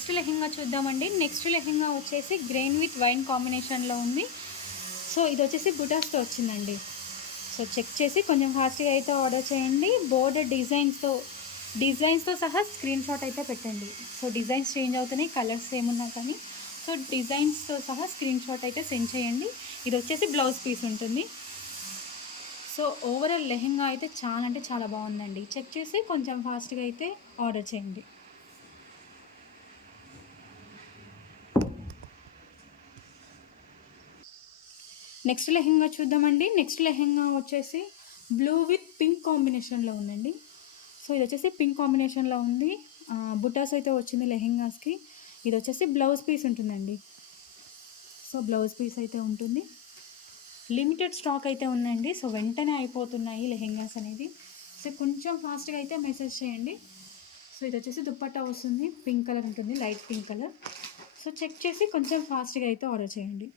Next lehenga చూద్దామండి. Next lehenga వచ్చేసి grain with wine కాంబినేషన్లో ఉంది. సో ఇది వచ్చేసి బుటాస్తో వచ్చిందండి. సో చెక్ చేసి కొంచెం ఫాస్ట్గా అయితే ఆర్డర్ చేయండి. బోర్డర్ డిజైన్స్తో సహా స్క్రీన్ షాట్ అయితే పెట్టండి. సో డిజైన్స్ చేంజ్ అవుతున్నాయి, కలర్స్ ఏమున్నా కానీ. సో డిజైన్స్తో సహా స్క్రీన్ షాట్ అయితే సెండ్ చేయండి. ఇది వచ్చేసి బ్లౌజ్ పీస్ ఉంటుంది. సో ఓవరాల్ లెహెంగా అయితే చాలా అంటే చాలా బాగుందండి. చెక్ చేసి కొంచెం ఫాస్ట్గా అయితే ఆర్డర్ చేయండి. నెక్స్ట్ లెహెంగా చూద్దామండి. నెక్స్ట్ లెహెంగా వచ్చేసి బ్లూ విత్ పింక్ కాంబినేషన్లో ఉందండి. సో ఇది వచ్చేసి పింక్ కాంబినేషన్లో ఉంది. బుటాస్ అయితే వచ్చింది లెహెంగాస్కి. ఇది వచ్చేసి బ్లౌజ్ పీస్ ఉంటుందండి. సో బ్లౌజ్ పీస్ అయితే ఉంటుంది. లిమిటెడ్ స్టాక్ అయితే ఉందండి. సో వెంటనే అయిపోతున్నాయి లెహెంగాస్ అనేది. సో కొంచెం ఫాస్ట్గా అయితే మెసేజ్ చేయండి. సో ఇది వచ్చేసి దుప్పట్టా వస్తుంది, పింక్ కలర్ ఉంటుంది, light pink colour. So check చేసి కొంచెం ఫాస్ట్గా అయితే ఆర్డర్ చేయండి.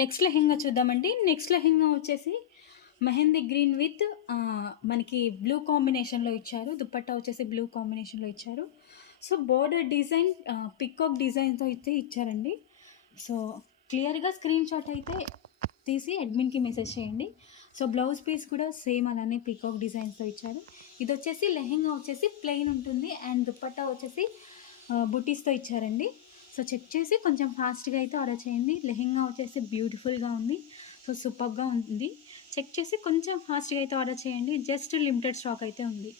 నెక్స్ట్ లెహెంగా చూద్దామండి. నెక్స్ట్ లెహెంగా వచ్చేసి మెహందీ గ్రీన్ విత్ మనకి బ్లూ కాంబినేషన్లో ఇచ్చారు. దుప్పట్టా వచ్చేసి బ్లూ కాంబినేషన్లో ఇచ్చారు. సో బోర్డర్ డిజైన్ పికాక్ డిజైన్తో అయితే ఇచ్చారండి. సో క్లియర్గా స్క్రీన్ షాట్ అయితే తీసి అడ్మిన్కి మెసేజ్ చేయండి. సో బ్లౌజ్ పీస్ కూడా సేమ్ అలానే పికాక్ డిజైన్స్తో ఇచ్చారు. ఇది వచ్చేసి లెహెంగా వచ్చేసి ప్లెయిన్ ఉంటుంది అండ్ దుప్పట్టా వచ్చేసి బుటీస్తో ఇచ్చారండి. సో చెక్ చేసి కొంచెం ఫాస్ట్గా అయితే ఆర్డర్ చేయండి. లెహెంగా వచ్చేసి బ్యూటిఫుల్గా ఉంది. సో సూపర్గా ఉంది. చెక్ చేసి కొంచెం ఫాస్ట్గా అయితే ఆర్డర్ చేయండి. జస్ట్ లిమిటెడ్ స్టాక్ అయితే ఉంది.